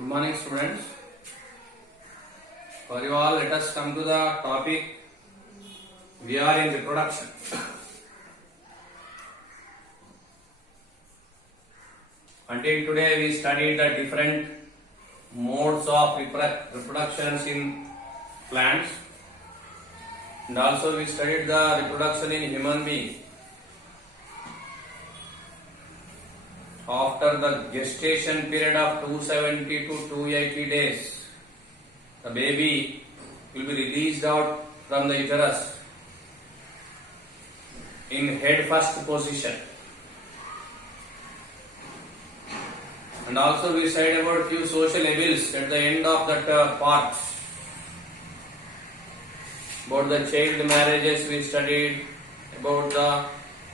Good morning, students. For you all, let us come to the topic. We are in reproduction. Until today, we studied the different modes of reproductions in plants, and also we studied the reproduction in human being. After the gestation period of 270 to 280 days, the baby will be released out from the uterus in head first position. And also we said about few social evils at the end of that part. About the child marriages we studied, about the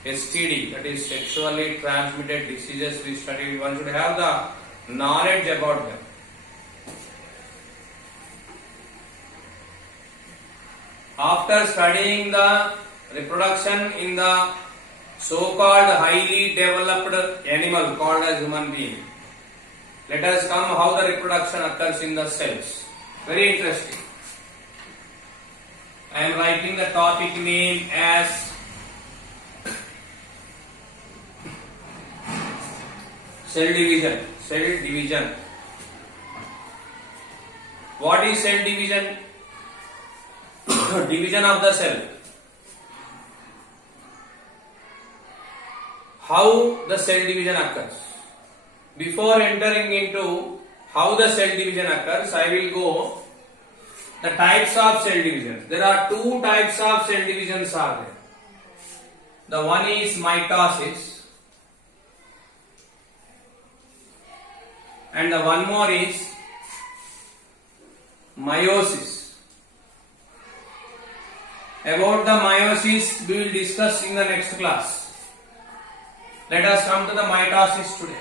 STD, that is sexually transmitted diseases we studied. One should have the knowledge about them. After studying the reproduction in the so-called highly developed animal called as human being, let us come how the reproduction occurs in the cells. Very interesting. I am writing the topic name as cell division. Cell division. What is cell division? Division of the cell. How the cell division occurs. Before entering into how the cell division occurs, I will go the types of cell divisions. There are two types of cell divisions are there. The one is mitosis, and the one more is meiosis. About the meiosis we will discuss in the next class. Let us come to the mitosis today.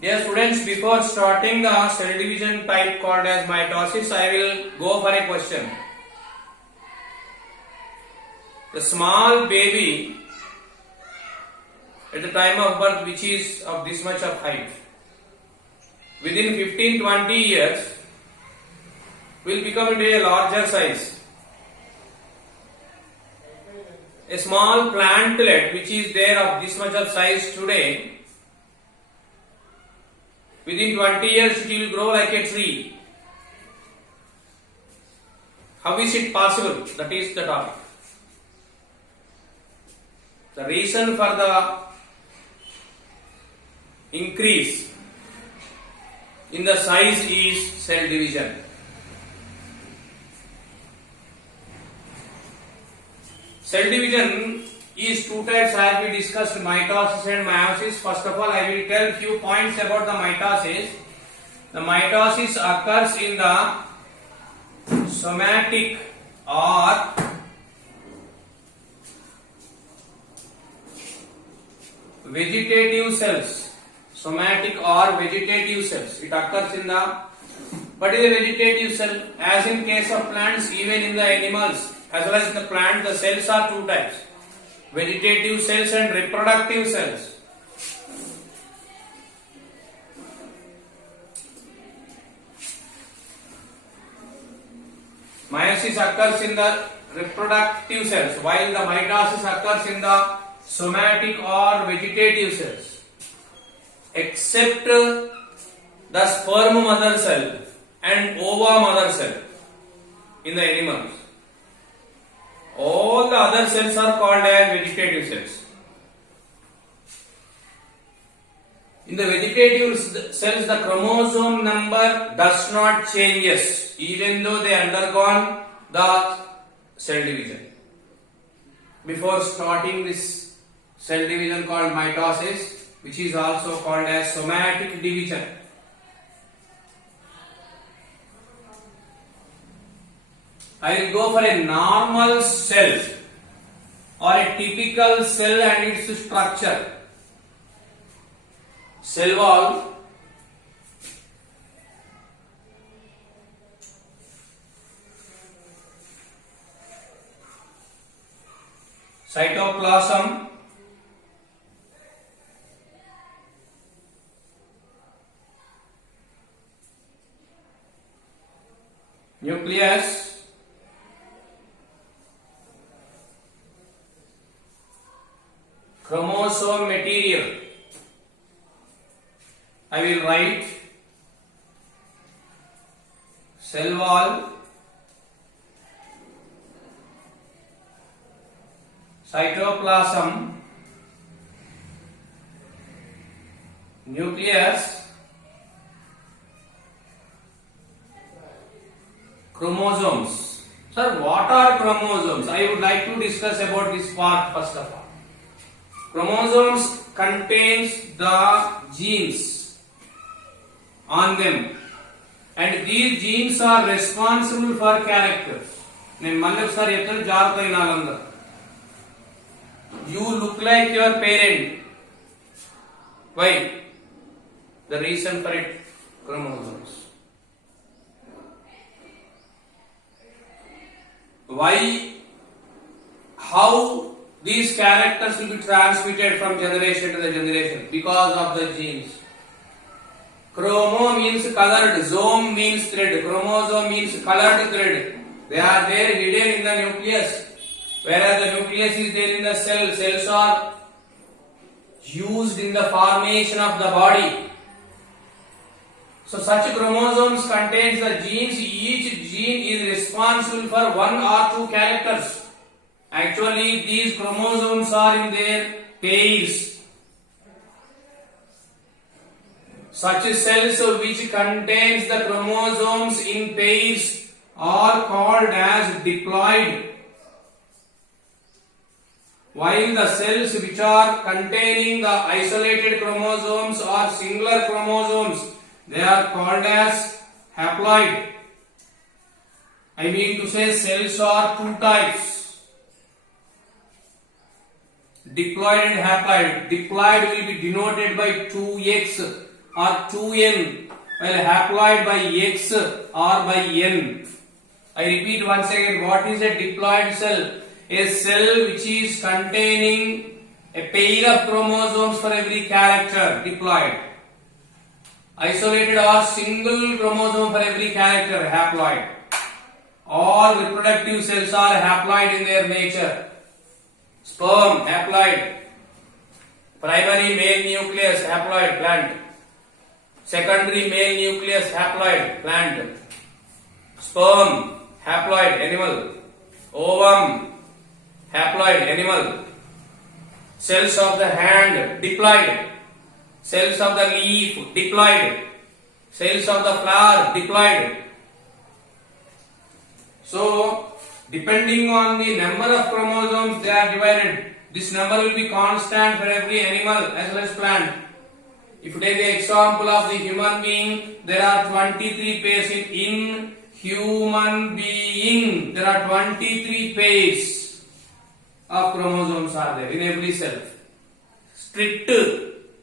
Dear students, before starting the cell division type called as mitosis, I will go for a question. The small baby at the time of birth, which is of this much of height, within 15-20 years will become into a larger size. A small plantlet which is there of this much of size today, within 20 years it will grow like a tree. How is it possible? That is the topic. The reason for the increase in the size is cell division. Cell division is two types as we discussed, mitosis and meiosis. First of all, I will tell few points about the mitosis. The mitosis occurs in the somatic or vegetative cells. Somatic or vegetative cells. It occurs in the, what is a vegetative cell? As in case of plants, even in the animals, as well as in the plant, the cells are two types. Vegetative cells and reproductive cells. Meiosis occurs in the reproductive cells, while the mitosis occurs in the somatic or vegetative cells. Except the sperm mother cell and ova mother cell in the animals. All the other cells are called as vegetative cells. In the vegetative cells, the chromosome number does not changes even though they undergone the cell division. Before starting this cell division called mitosis, which is also called as somatic division. I will go for a normal cell or a typical cell and its structure. Cell wall, cytoplasm, nucleus, chromosome material. I will write cell wall, cytoplasm, nucleus, chromosomes. Sir, what are chromosomes? I would like to discuss about this part first of all. Chromosomes contains the genes on them, and these genes are responsible for characters. You look like your parent. Why? The reason for it, chromosomes. Why? How these characters will be transmitted from generation to the generation? Because of the genes. Chromo means colored, zome means thread, chromosome means colored thread. They are there hidden in the nucleus. Whereas the nucleus is there in the cell. Cells are used in the formation of the body. So such chromosomes contains the genes. Each gene is responsible for one or two characters. Actually, these chromosomes are in their pairs. Such cells which contains the chromosomes in pairs are called as diploid. While the cells which are containing the isolated chromosomes or singular chromosomes, they are called as haploid. I mean to say cells are two types, diploid and haploid. Diploid will be denoted by 2x or 2n, while haploid by x or by n. I repeat once again, what is a diploid cell? A cell which is containing a pair of chromosomes for every character, diploid. Isolated or single chromosome for every character, haploid. All reproductive cells are haploid in their nature. Sperm, haploid. Primary male nucleus, haploid, plant. Secondary male nucleus, haploid, plant. Sperm, haploid, animal. Ovum, haploid, animal. Cells of the hand, diploid. Cells of the leaf, diploid. Cells of the flower, diploid. So, depending on the number of chromosomes they are divided, this number will be constant for every animal as well as plant. If you take the example of the human being, there are 23 pairs in human being. There are 23 pairs of chromosomes are there in every cell. Strict.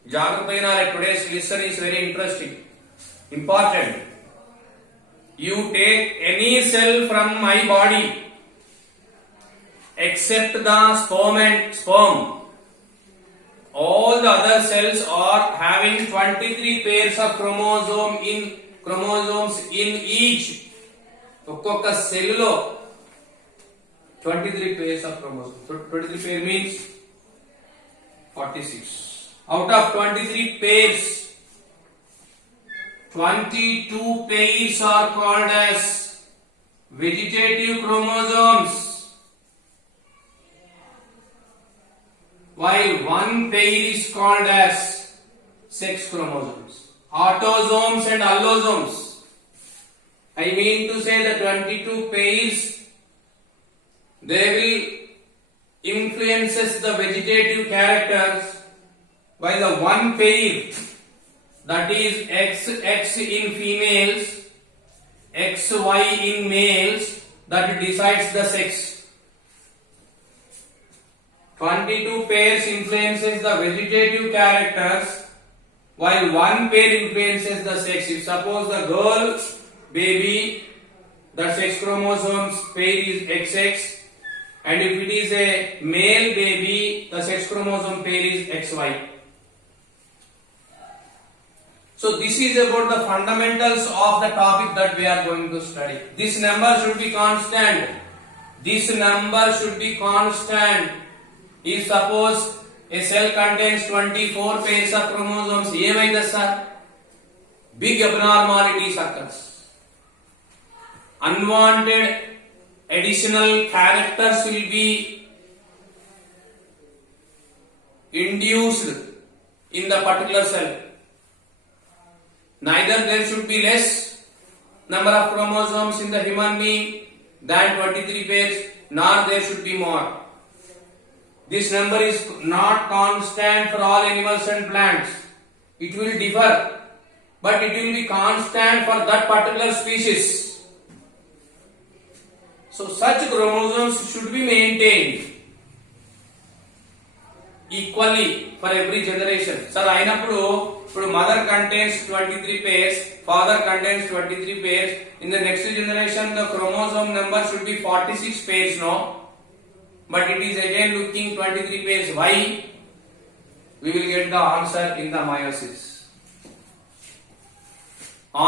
Jagapaina, today's lesson is very interesting, important. You take any cell from my body except the sperm. All the other cells are having 23 pairs of chromosomes in each. Okkoka cell 23 pairs of chromosomes. So 23 pair means 46. Out of 23 pairs, 22 pairs are called as vegetative chromosomes, while one pair is called as sex chromosomes, autosomes and allosomes. I mean to say the 22 pairs, they will influences the vegetative characters, while the one pair, that is XX in females, XY in males, that decides the sex. 22 pairs influences the vegetative characters, while one pair influences the sex. If suppose the girl baby, the sex chromosomes pair is XX, and if it is a male baby, the sex chromosome pair is XY. So this is about the fundamentals of the topic that we are going to study. This number should be constant. This number should be constant. If suppose a cell contains 24 pairs of chromosomes, ఏమైంది sir? Big abnormalities occurs. Unwanted additional characters will be induced in the particular cell. Neither there should be less number of chromosomes in the human being than 23 pairs, nor there should be more. This number is not constant for all animals and plants. It will differ, but it will be constant for that particular species. So such chromosomes should be maintained equally for every generation. Sir, అయినప్పుడు ఇప్పుడు mother contains 23 pairs, father contains 23 pairs. In the next generation, the chromosome number should be 46 pairs, no? But it is again looking 23 pairs. Why? We will get the answer in the meiosis.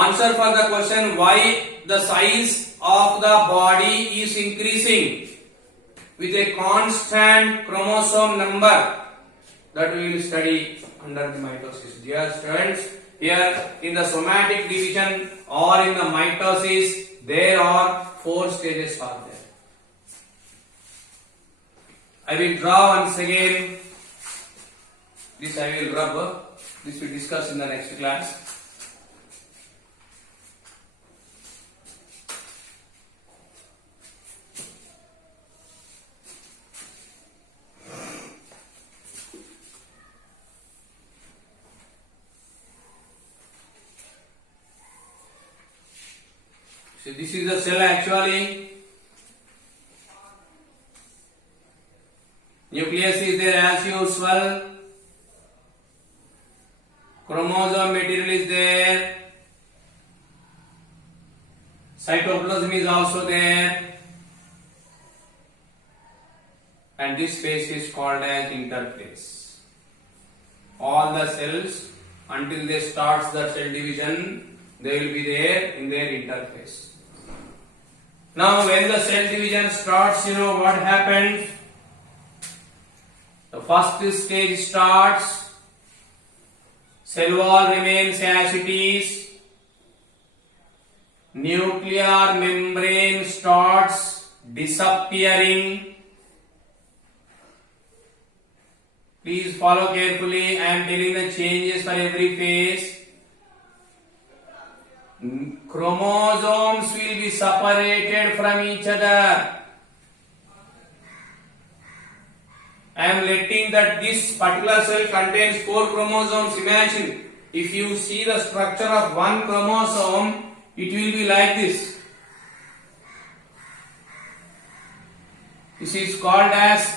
Answer for the question why the size of the body is increasing with a constant chromosome number, that we will study under the mitosis. Dear students, here in the somatic division or in the mitosis, there are 4 stages are there. I will draw once again. This I will rub. This we discuss in the next class. So this is the cell actually. Nucleus is there as usual. Chromosome material is there. Cytoplasm is also there. And this space is called as interface. All the cells, until they start the cell division, they will be there in their interface. Now when the cell division starts, you know what happens? The first stage starts, cell wall remains as it is, nuclear membrane starts disappearing. Please follow carefully, I am telling the changes for every phase. Chromosomes will be separated from each other. I am letting that this particular cell contains 4 chromosomes. Imagine if you see the structure of one chromosome, it will be like this. This is called as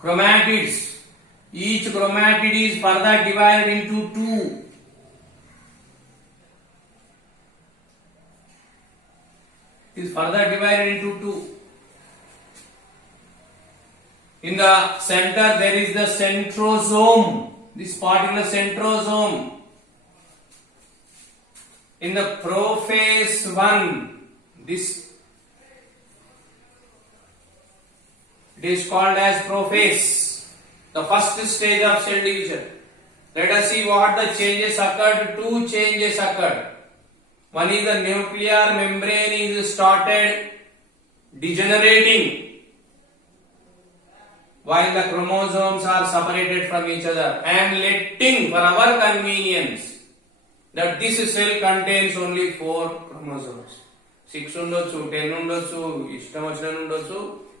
chromatids. Each chromatid is further divided into 2. Is further divided into 2. In the center there is the centrosome. This particular centrosome. In the prophase 1, this it is called as prophase, the first stage of cell division. Let us see what the changes occurred. 2 changes occurred. One is the nuclear membrane is started degenerating while the chromosomes are separated from each other. I am letting for our convenience that this cell contains only 4 chromosomes. 6 ఉండొచ్చు, 10 ఉండొచ్చు, ఇష్టం వచ్చిన ఉండొచ్చు.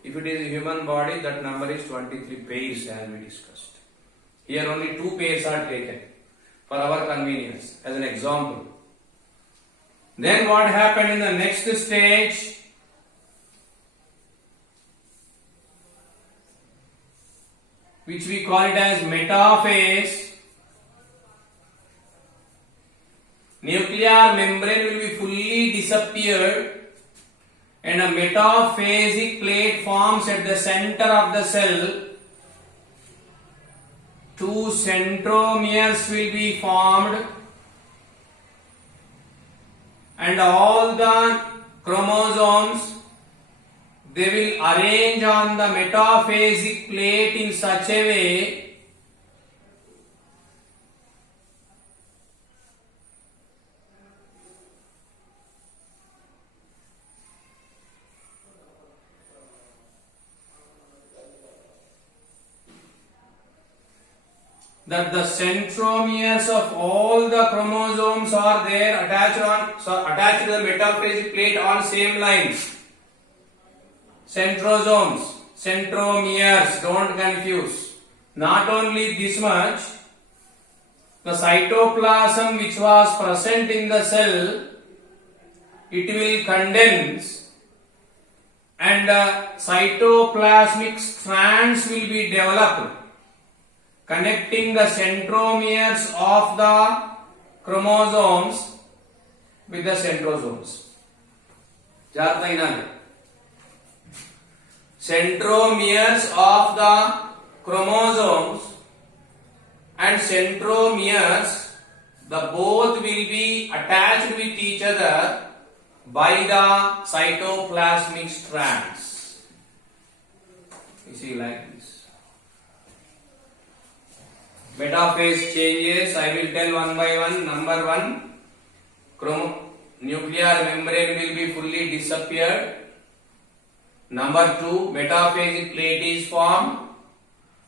If it is a human body, that number is 23 pairs as we discussed. Here only 2 pairs are taken for our convenience as an example. Then what happened in the next stage? Which we call it as metaphase. Nuclear membrane will be fully disappeared and a metaphasic plate forms at the center of the cell. two centromeres will be formed, and all the chromosomes, they will arrange on the metaphasic plate in such a way that the centromeres of all the chromosomes are there attached to the metaphasic plate on same lines. Centrosomes, centromeres, don't confuse. Not only this much, the cytoplasm which was present in the cell, it will condense and cytoplasmic strands will be developed, connecting the centromeres of the chromosomes with the centrosomes. Centromeres of the chromosomes and centromeres, the both will be attached with each other by the cytoplasmic strands. You see like this. Metaphase changes, I will tell one by one. Number one, nuclear membrane will be fully disappeared. Number two, metaphasic plate is formed.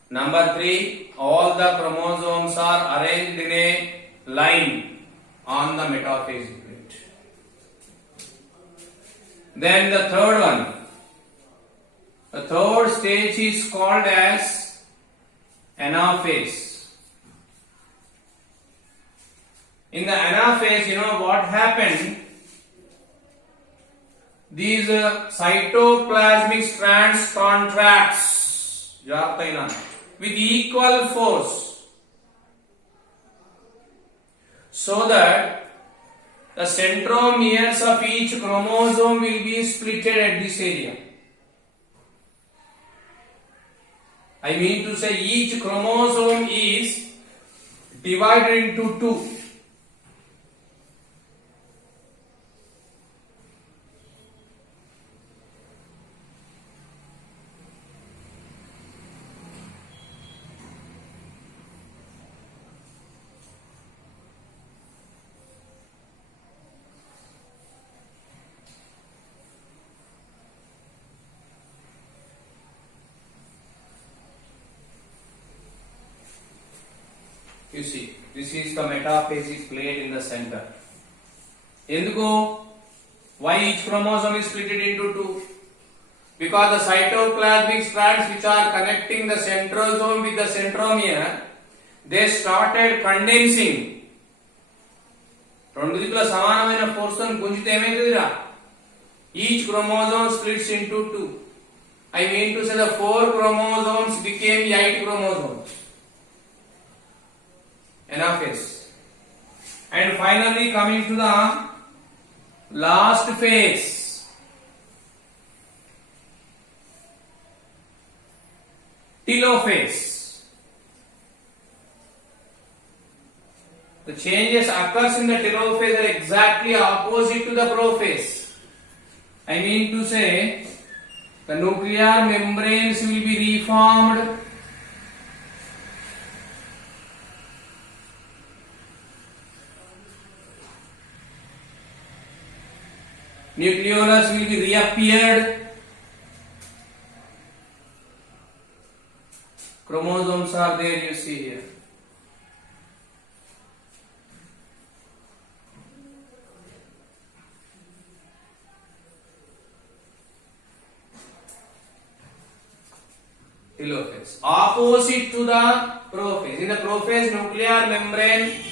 Number three, all the chromosomes are arranged in a line on the metaphasic plate. Then the third one, the third stage is called as anaphase. In the anaphase, you know what happened? These cytoplasmic strands contracts with equal force, so that the centromeres of each chromosome will be splitted at this area. I mean to say each chromosome is divided into two. You see, this is the metaphasic plate in the center. Enduko? Why each chromosome is split into two? Because the cytoplasmic strands which are connecting the centrosome with the centromere, they started condensing. Each chromosome splits into two. I mean to say the 4 chromosomes became 8 chromosomes. Anaphase. And finally coming to the last phase, telophase. The changes occurs in the telophase are exactly opposite to the prophase. I mean to say the nuclear membranes will be reformed. Nucleolus will be reappeared. Chromosomes are there, you see here. Telophase. Opposite to the prophase. In the prophase, nuclear membrane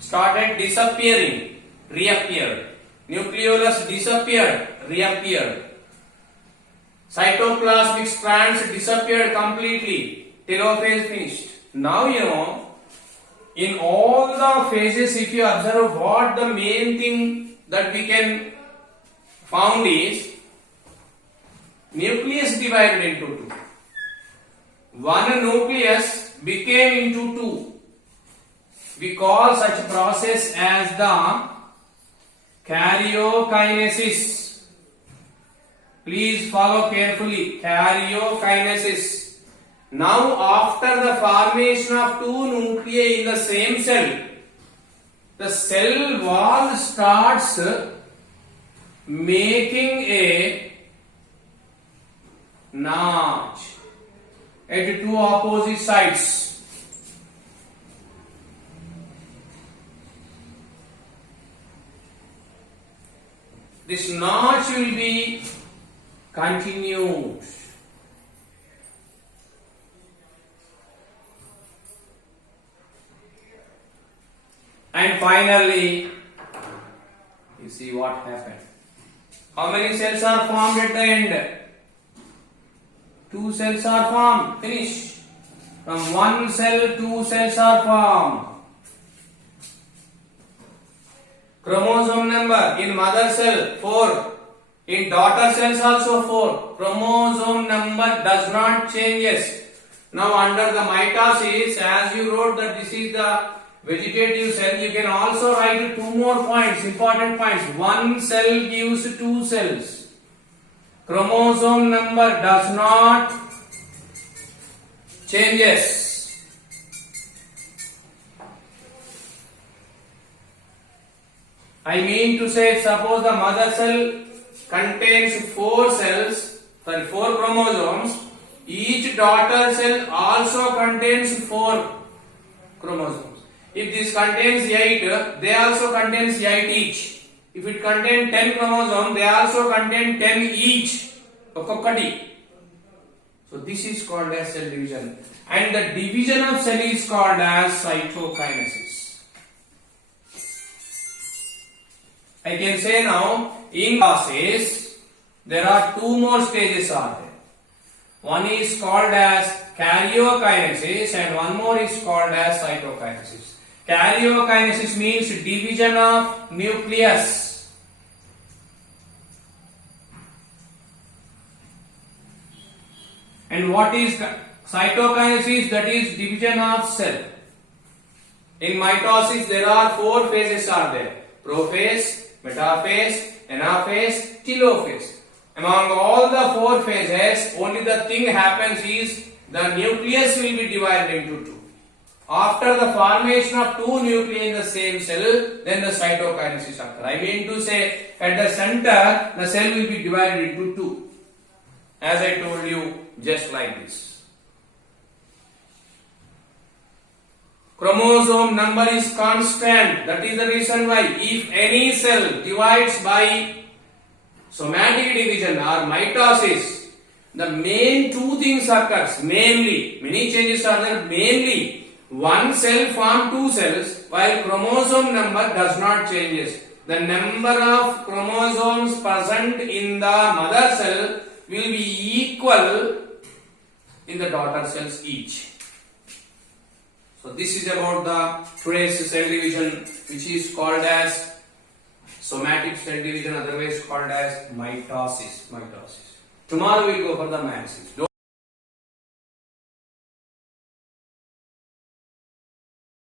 started disappearing, reappeared. Nucleolus disappeared, reappeared. Cytoplasmic strands disappeared completely. Telophase finished. Now you know, in all the phases, if you observe what the main thing that we can found is nucleus divided into two. One nucleus became into two. We call such process as the karyokinesis. Please follow carefully. Karyokinesis. Now, after the formation of two nuclei in the same cell, the cell wall starts making a notch at two opposite sides. This notch will be continued. And finally, you see what happened. How many cells are formed at the end? Two cells are formed. Finish. From one cell, two cells are formed. Chromosome number in mother cell 4. In daughter cells also 4. Chromosome number does not changes. Now under the mitosis, as you wrote that this is the vegetative cell, you can also write two more points, important points. One cell gives two cells. Chromosome number does not changes. I mean to say, suppose the mother cell contains 4 cells, 4 chromosomes. Each daughter cell also contains 4 chromosomes. If this contains 8, they also contains 8 each. If it contains 10 chromosomes, they also contain 10 each. Okkokati. So this is called as cell division. And the division of cell is called as cytokinesis. I can say now, in process, there are two more stages are there. One is called as karyokinesis and one more is called as cytokinesis. Karyokinesis means division of nucleus. And what is cytokinesis? That is division of cell. In mitosis, there are 4 phases are there. Prophase, metaphase, anaphase, telophase. Among all the 4 phases, only the thing happens is the nucleus will be divided into 2. After the formation of 2 nuclei in the same cell, then the cytokinesis occurs. I mean to say, at the center, the cell will be divided into 2. As I told you, just like this. Chromosome number is constant. That is the reason why if any cell divides by somatic division or mitosis, the main 2 things occurs. Mainly, many changes are there. Mainly, one cell form 2 cells, while chromosome number does not changes. The number of chromosomes present in the mother cell will be equal in the daughter cells each. So this is about the today's cell division, which is called as somatic cell division, otherwise called as mitosis. Tomorrow we will go for the mitosis.